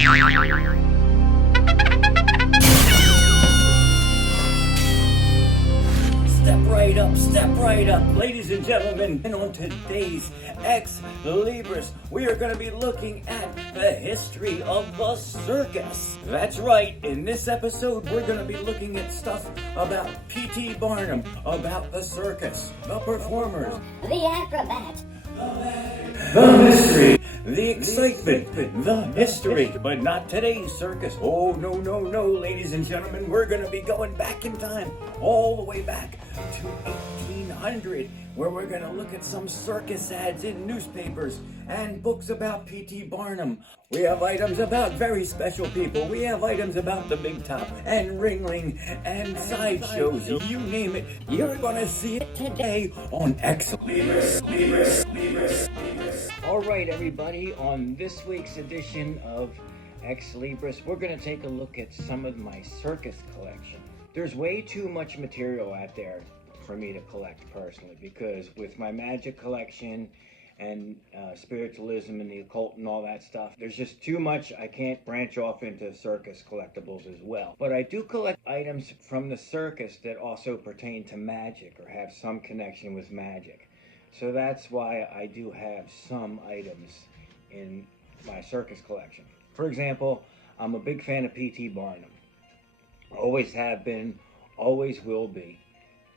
Step right up, ladies and gentlemen. And on today's Ex Libris, we are going to be looking at the history of the circus. That's right, in this episode, we're going to be looking at stuff about P.T. Barnum, about the circus, the performers, the acrobat, the mystery, the excitement, the history, but not today's circus. Oh, no, ladies and gentlemen, we're going to be going back in time, all the way back to 1800, where we're going to look at some circus ads in newspapers and books about P.T. Barnum. We have items about very special people. We have items about the Big Top and Ringling and sideshows. You name it, you're going to see it today on Ex Libris. All right, everybody, on this week's edition of Ex Libris, we're going to take a look at some of my circus collection. There's way too much material out there for me to collect personally, because with my magic collection and spiritualism and the occult and all that stuff, there's just too much. I can't branch off into circus collectibles as well. But I do collect items from the circus that also pertain to magic or have some connection with magic. So that's why I do have some items in my circus collection. For example, I'm a big fan of P.T. Barnum. Always have been, always will be.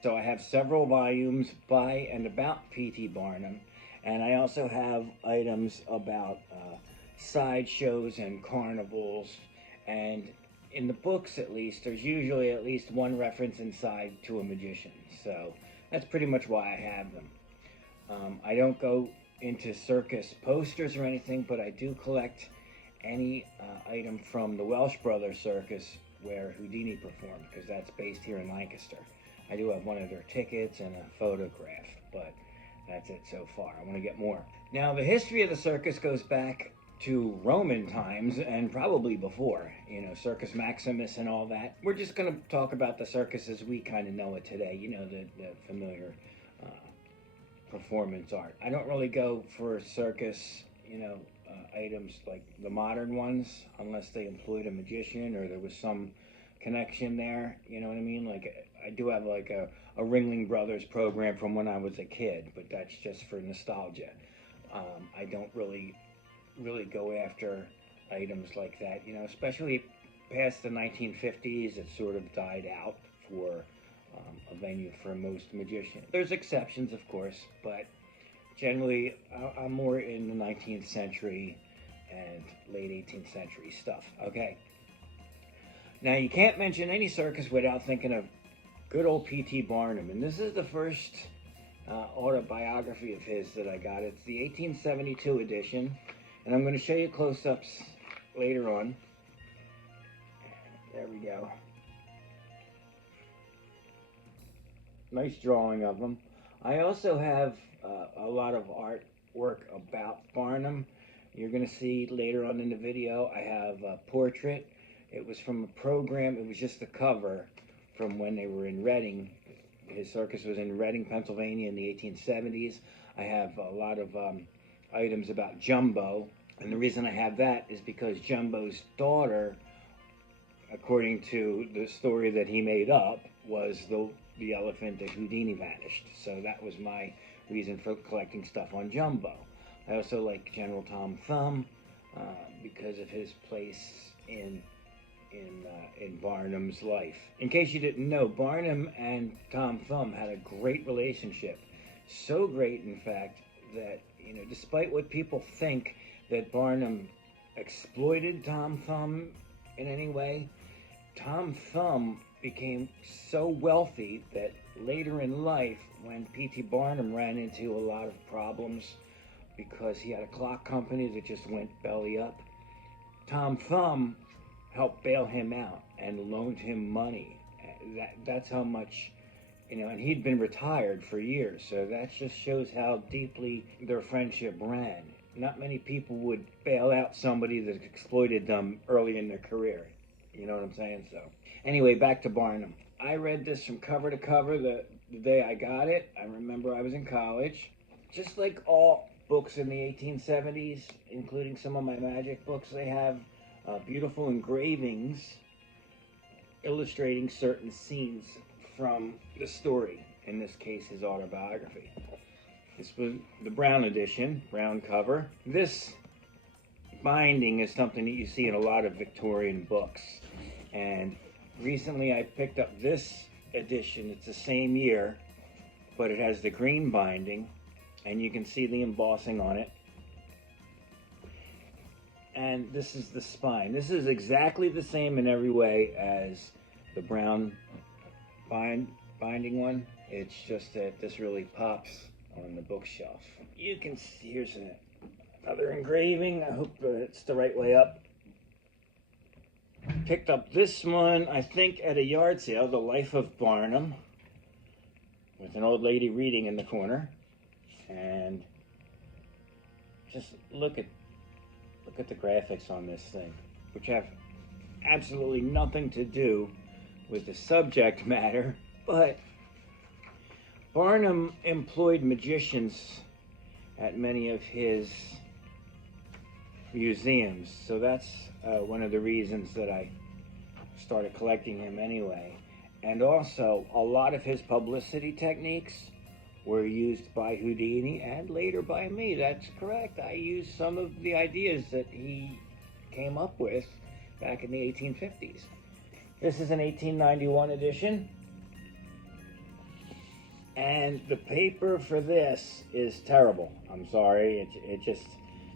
So I have several volumes by and about P.T. Barnum, and I also have items about sideshows and carnivals, and in the books at least, there's usually at least one reference inside to a magician. So that's pretty much why I have them. I don't go into circus posters or anything, but I do collect any item from the Welsh Brothers Circus where Houdini performed, because that's based here in Lancaster. I do have one of their tickets and a photograph, but that's it so far. I want to get more. Now, the history of the circus goes back to Roman times and probably before, Circus Maximus and all that. We're just going to talk about the circus as we kind of know it today, the familiar performance art. I don't really go for circus, items like the modern ones, unless they employed a magician or there was some connection there, you know what I mean? Like, I do have like a Ringling Brothers program from when I was a kid, but that's just for nostalgia. I don't really go after items like that, especially past the 1950s. It sort of died out for a venue for most magicians. There's exceptions, of course, but generally I'm more in the 19th century and late 18th century stuff, okay? Now, you can't mention any circus without thinking of good old P.T. Barnum, and this is the first autobiography of his that I got. It's the 1872 edition, and I'm going to show you close-ups later on. There we go. Nice drawing of him. I also have a lot of artwork about Barnum. You're going to see later on in the video, I have a portrait. It was from a program. It was just the cover from when they were in Reading. His circus was in Reading, Pennsylvania in the 1870s. I have a lot of items about Jumbo. And the reason I have that is because Jumbo's daughter, according to the story that he made up, was the elephant that Houdini vanished. So that was my reason for collecting stuff on Jumbo. I also like General Tom Thumb because of his place in Barnum's life. In case you didn't know, Barnum and Tom Thumb had a great relationship. So great, in fact, that, despite what people think that Barnum exploited Tom Thumb in any way, Tom Thumb became so wealthy that later in life, when P.T. Barnum ran into a lot of problems because he had a clock company that just went belly up, Tom Thumb helped bail him out and loaned him money. That's how much, and he'd been retired for years, so that just shows how deeply their friendship ran. Not many people would bail out somebody that exploited them early in their career. You know what I'm saying? So, anyway, back to Barnum. I read this from cover to cover the day I got it. I remember I was in college. Just like all books in the 1870s, including some of my magic books, they have beautiful engravings illustrating certain scenes from the story, in this case his autobiography. This was the brown edition, brown cover. This binding is something that you see in a lot of Victorian books, and recently I picked up this edition. It's the same year, but it has the green binding, and you can see the embossing on it. And this is the spine. This is exactly the same in every way as the brown binding one. It's just that this really pops on the bookshelf. You can see, here's another engraving. I hope it's the right way up. Picked up this one, I think, at a yard sale, The Life of Barnum, with an old lady reading in the corner. And just look at the graphics on this thing, which have absolutely nothing to do with the subject matter, but Barnum employed magicians at many of his museums, so that's one of the reasons that I started collecting him anyway. And also, a lot of his publicity techniques were used by Houdini and later by me. That's correct. I used some of the ideas that he came up with back in the 1850s. This is an 1891 edition. And the paper for this is terrible. I'm sorry.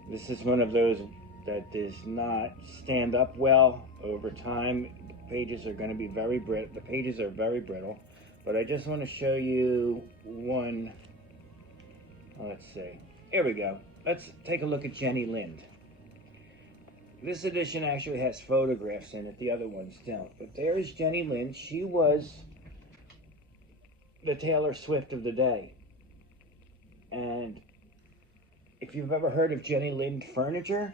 This is one of those that does not stand up well over time. The pages are going to be very brittle. The pages are very brittle. But I just want to show you one. Let's see. Here we go. Let's take a look at Jenny Lind. This edition actually has photographs in it. The other ones don't. But there's Jenny Lind. She was the Taylor Swift of the day. And if you've ever heard of Jenny Lind Furniture,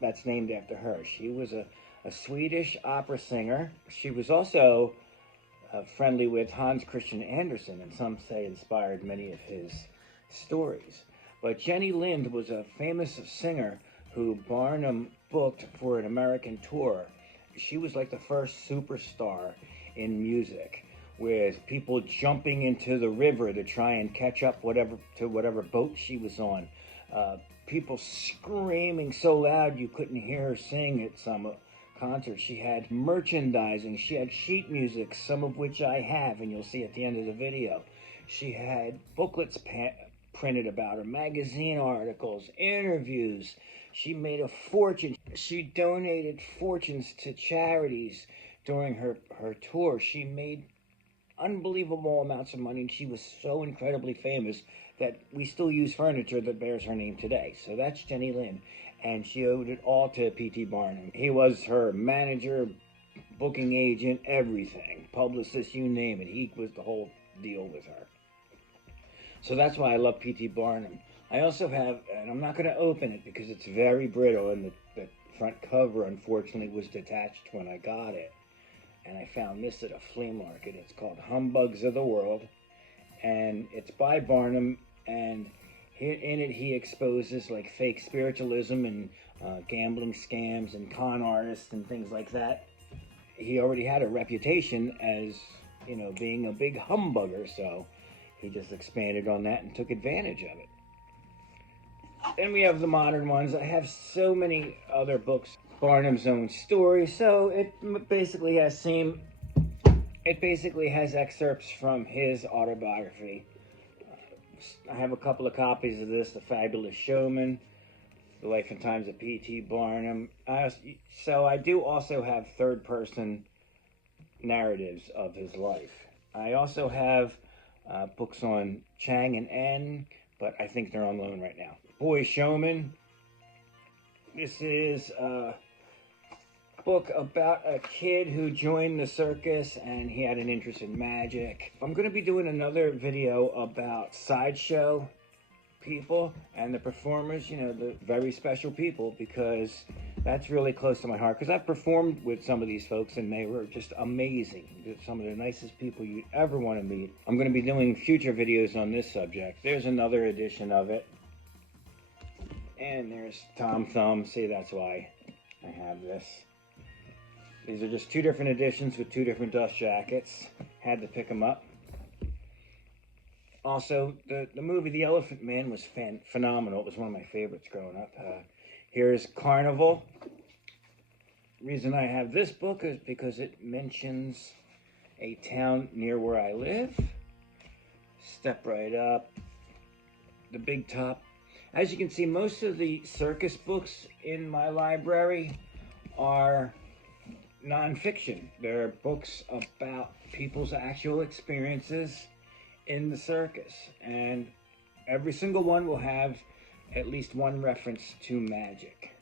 that's named after her. She was a Swedish opera singer. She was also friendly with Hans Christian Andersen, and some say inspired many of his stories. But Jenny Lind was a famous singer who Barnum booked for an American tour. She was like the first superstar in music, with people jumping into the river to try and catch up to whatever boat she was on. People screaming so loud you couldn't hear her sing at some concert. She had merchandising. She had sheet music, some of which I have, and you'll see at the end of the video. She had booklets printed about her, magazine articles, interviews. She made a fortune. She donated fortunes to charities during her tour. She made unbelievable amounts of money, and she was so incredibly famous that we still use furniture that bears her name today. So that's Jenny Lind. And she owed it all to P.T. Barnum. He was her manager, booking agent, everything. Publicist, you name it. He was the whole deal with her. So that's why I love P.T. Barnum. I also have, and I'm not going to open it because it's very brittle, and the front cover, unfortunately, was detached when I got it. And I found this at a flea market. It's called Humbugs of the World. And it's by Barnum, and in it he exposes like fake spiritualism and gambling scams and con artists and things like that. He already had a reputation as, you know, being a big humbugger, so he just expanded on that and took advantage of it. Then we have the modern ones. I have so many other books. Barnum's own story, so it basically has excerpts from his autobiography. I have a couple of copies of this, The Fabulous Showman, The Life and Times of P.T. Barnum. So I do also have third-person narratives of his life. I also have books on Chang and En, but I think they're on loan right now. Boy Showman. This is a book about a kid who joined the circus and he had an interest in magic. I'm going to be doing another video about sideshow people and the performers, you know, the very special people, because that's really close to my heart. Because I've performed with some of these folks and they were just amazing. They're some of the nicest people you'd ever want to meet. I'm going to be doing future videos on this subject. There's another edition of it. And there's Tom Thumb. See, that's why I have this. These are just two different editions with two different dust jackets. Had to pick them up. Also, the movie The Elephant Man was phenomenal. It was one of my favorites growing up. Here's Carnival. The reason I have this book is because it mentions a town near where I live. Step right up. The big top. As you can see, most of the circus books in my library are nonfiction. They're books about people's actual experiences in the circus. And every single one will have at least one reference to magic.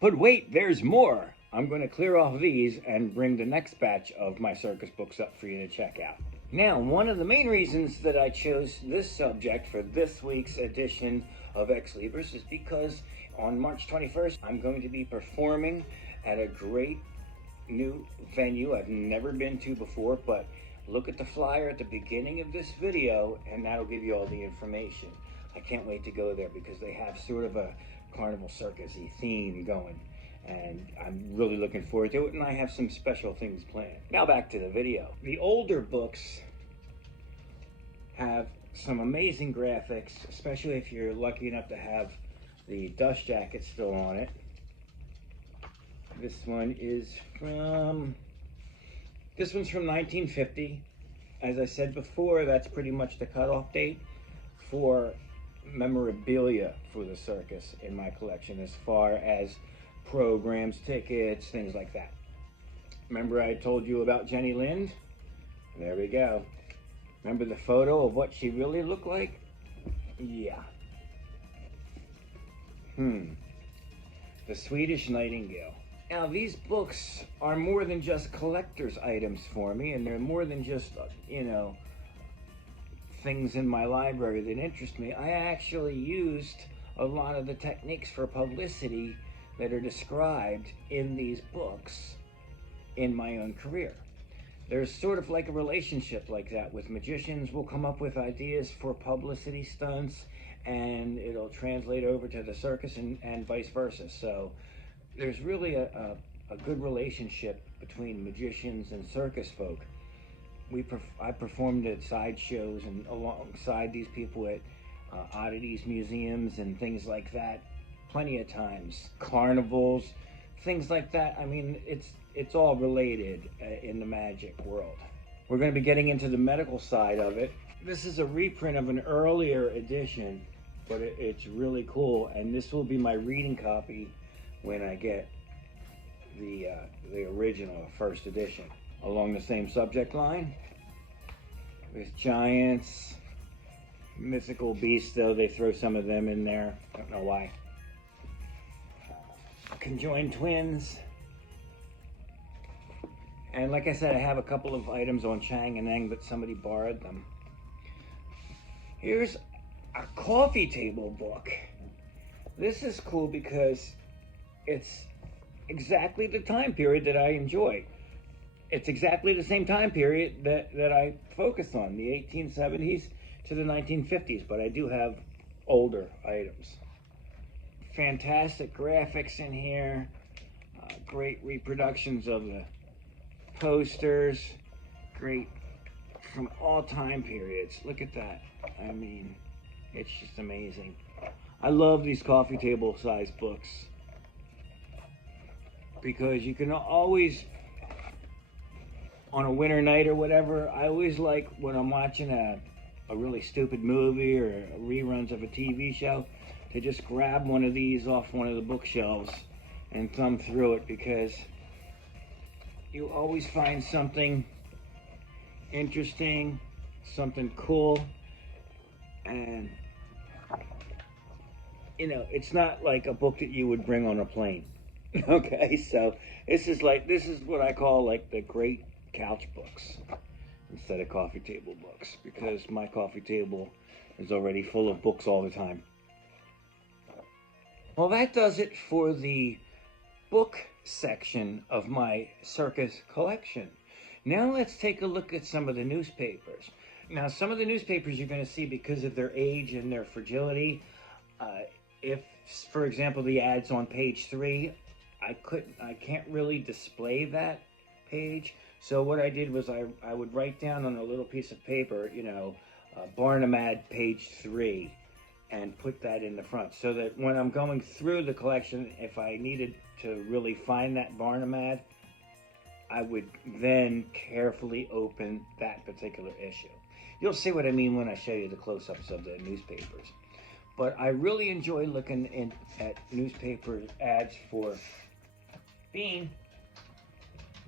But wait, there's more! I'm going to clear off these and bring the next batch of my circus books up for you to check out. Now, one of the main reasons that I chose this subject for this week's edition of Ex Libris is because on March 21st, I'm going to be performing at a great new venue I've never been to before, but look at the flyer at the beginning of this video and that'll give you all the information. I can't wait to go there because they have sort of a carnival circus-y theme going, and I'm really looking forward to it, and I have some special things planned. Now back to the video. The older books have some amazing graphics, especially if you're lucky enough to have the dust jacket still on it. This one's from 1950. As I said before, that's pretty much the cutoff date for memorabilia for the circus in my collection, as far as programs, tickets, things like that. Remember I told you about Jenny Lind? There we go. Remember the photo of what she really looked like? Yeah. The Swedish Nightingale. Now, these books are more than just collector's items for me, and they're more than just, things in my library that interest me. I actually used a lot of the techniques for publicity that are described in these books in my own career. There's sort of like a relationship like that with magicians. We'll come up with ideas for publicity stunts, and it'll translate over to the circus and vice versa. So there's really a good relationship between magicians and circus folk. I performed at sideshows and alongside these people at oddities museums and things like that plenty of times. Carnivals, things like that. I mean, it's all related in the magic world. We're going to be getting into the medical side of it. This is a reprint of an earlier edition, but it's really cool, and this will be my reading copy when I get the original first edition. Along the same subject line, there's giants, mythical beasts, though they throw some of them in there. Don't know why. Conjoined twins. And like I said, I have a couple of items on Chang and Eng, but somebody borrowed them. Here's a coffee table book. This is cool because it's exactly the time period that I enjoy. It's exactly the same time period that I focus on, the 1870s to the 1950s, but I do have older items. Fantastic graphics in here, great reproductions of the posters, great from all time periods. Look at that. I mean, it's just amazing. I love these coffee table size books because you can always, on a winter night or whatever, I always like when I'm watching a really stupid movie or reruns of a TV show to just grab one of these off one of the bookshelves and thumb through it, because you always find something interesting, something cool, and it's not like a book that you would bring on a plane. Okay, so this is what I call like the great couch books instead of coffee table books, because my coffee table is already full of books all the time. Well, that does it for the book section of my circus collection. Now let's take a look at some of the newspapers. Now, some of the newspapers you're going to see, because of their age and their fragility, if, for example, the ads on page 3, I can't really display that page. So what I did was I would write down on a little piece of paper, Barnumad page 3, and put that in the front, so that when I'm going through the collection, if I needed to really find that Barnumad, I would then carefully open that particular issue. You'll see what I mean when I show you the close-ups of the newspapers. But I really enjoy looking at newspaper ads for Bean.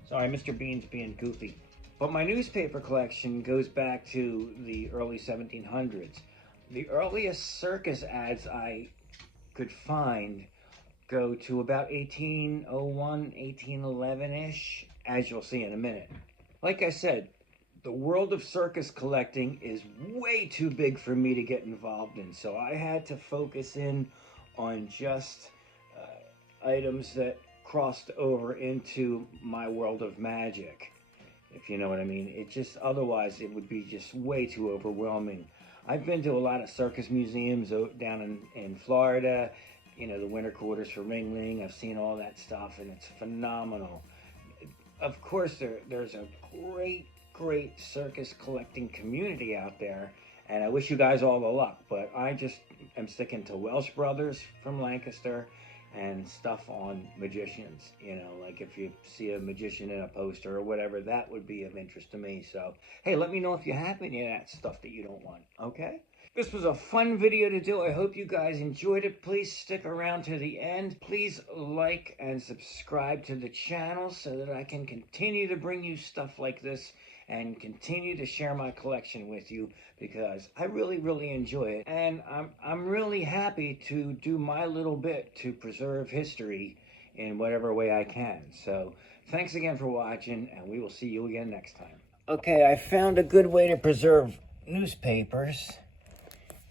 Sorry, Mr. Bean's being goofy. But my newspaper collection goes back to the early 1700s. The earliest circus ads I could find go to about 1801, 1811-ish, as you'll see in a minute. Like I said, the world of circus collecting is way too big for me to get involved in, so I had to focus in on just items that crossed over into my world of magic, if you know what I mean. Otherwise it would be just way too overwhelming. I've been to a lot of circus museums down in Florida, the winter quarters for Ringling. I've seen all that stuff, and it's phenomenal. Of course, there's a great circus collecting community out there, and I wish you guys all the luck, but I just am sticking to Welsh Brothers from Lancaster and stuff on magicians. Like if you see a magician in a poster or whatever, that would be of interest to me. So, hey, let me know if you have any of that stuff that you don't want, okay? This was a fun video to do. I hope you guys enjoyed it. Please stick around to the end. Please like and subscribe to the channel so that I can continue to bring you stuff like this and continue to share my collection with you, because I really enjoy it. And I'm really happy to do my little bit to preserve history in whatever way I can. So thanks again for watching, and we will see you again next time. Okay, I found a good way to preserve newspapers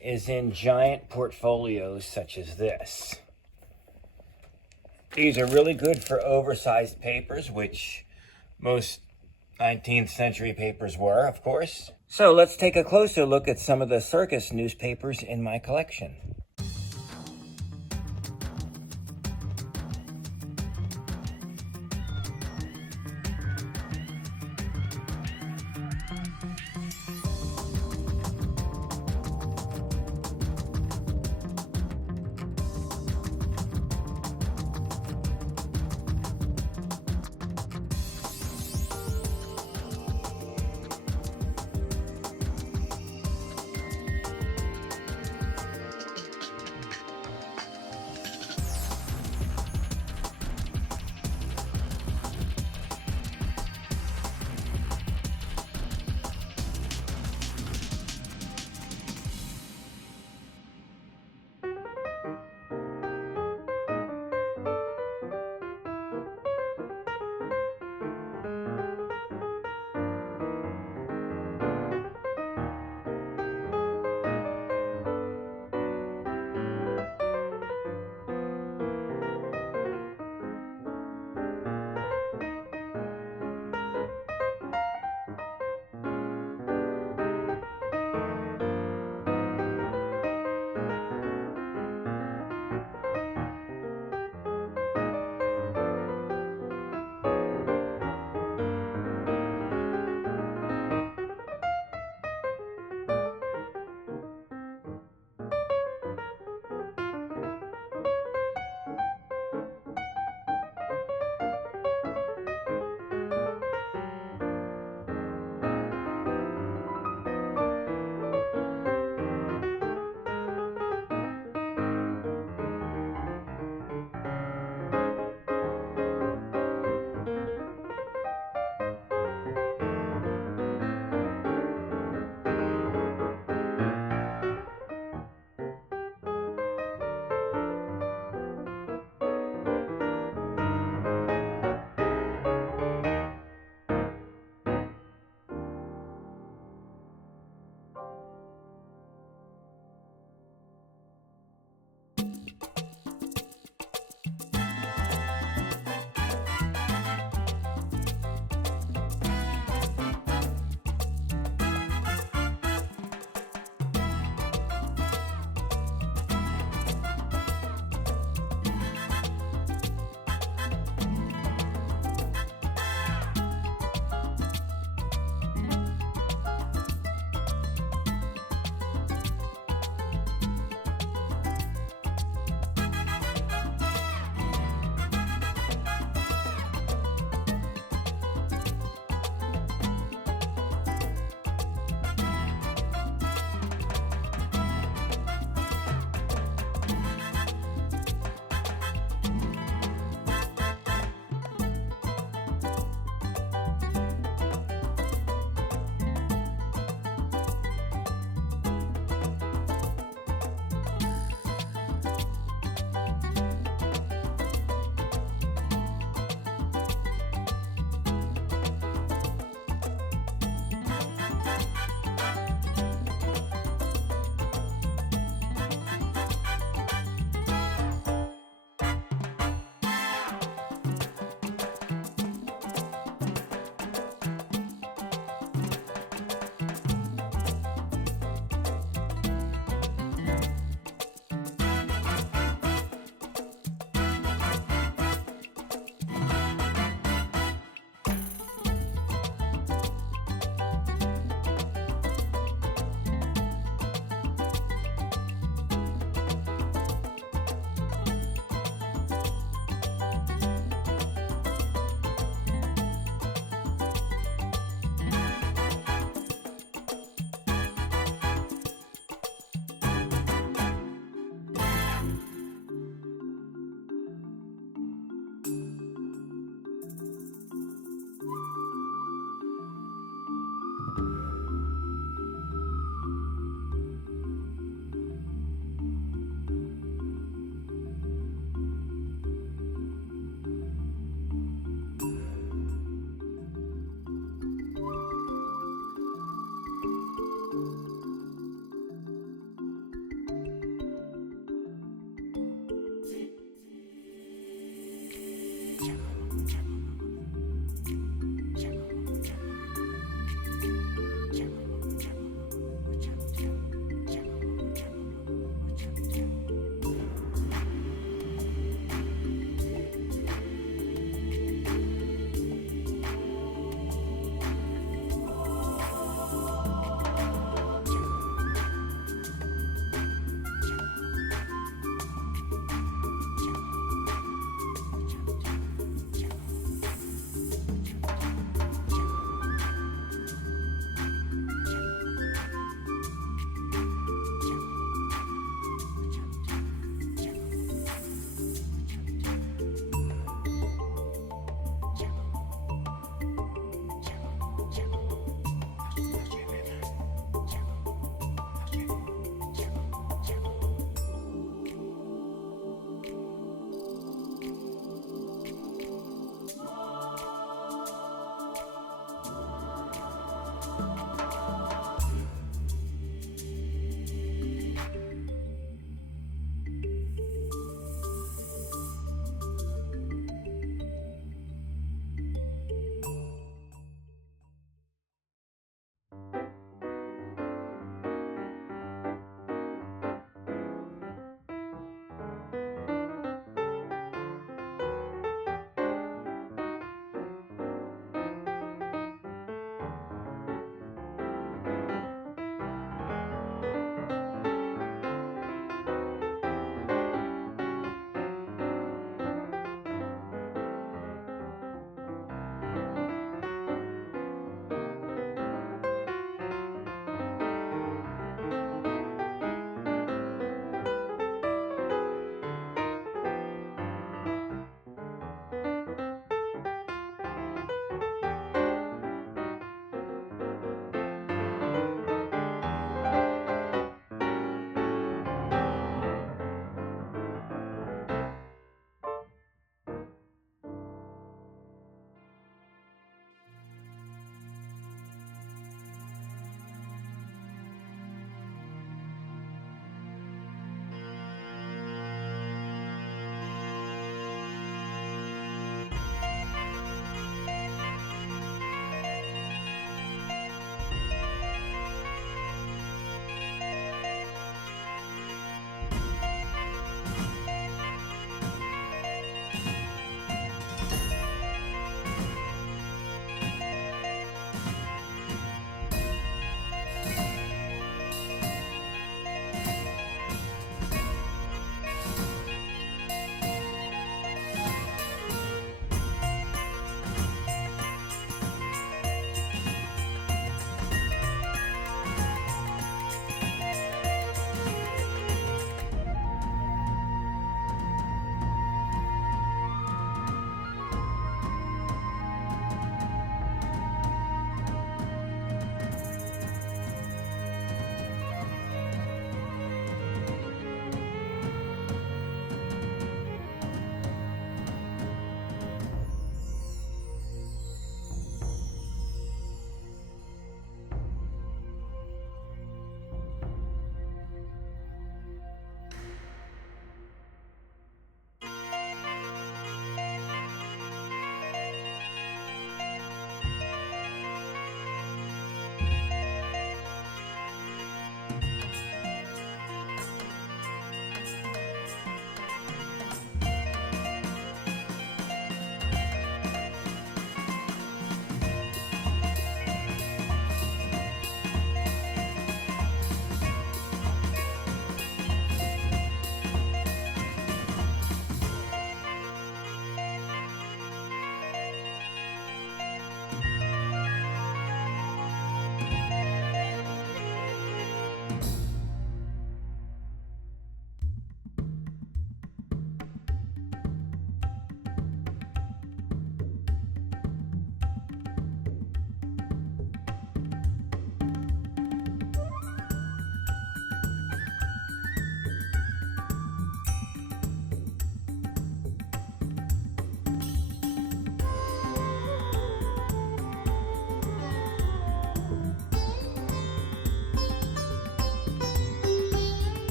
is in giant portfolios such as this. These are really good for oversized papers, which most 19th century papers were, of course. So let's take a closer look at some of the circus newspapers in my collection.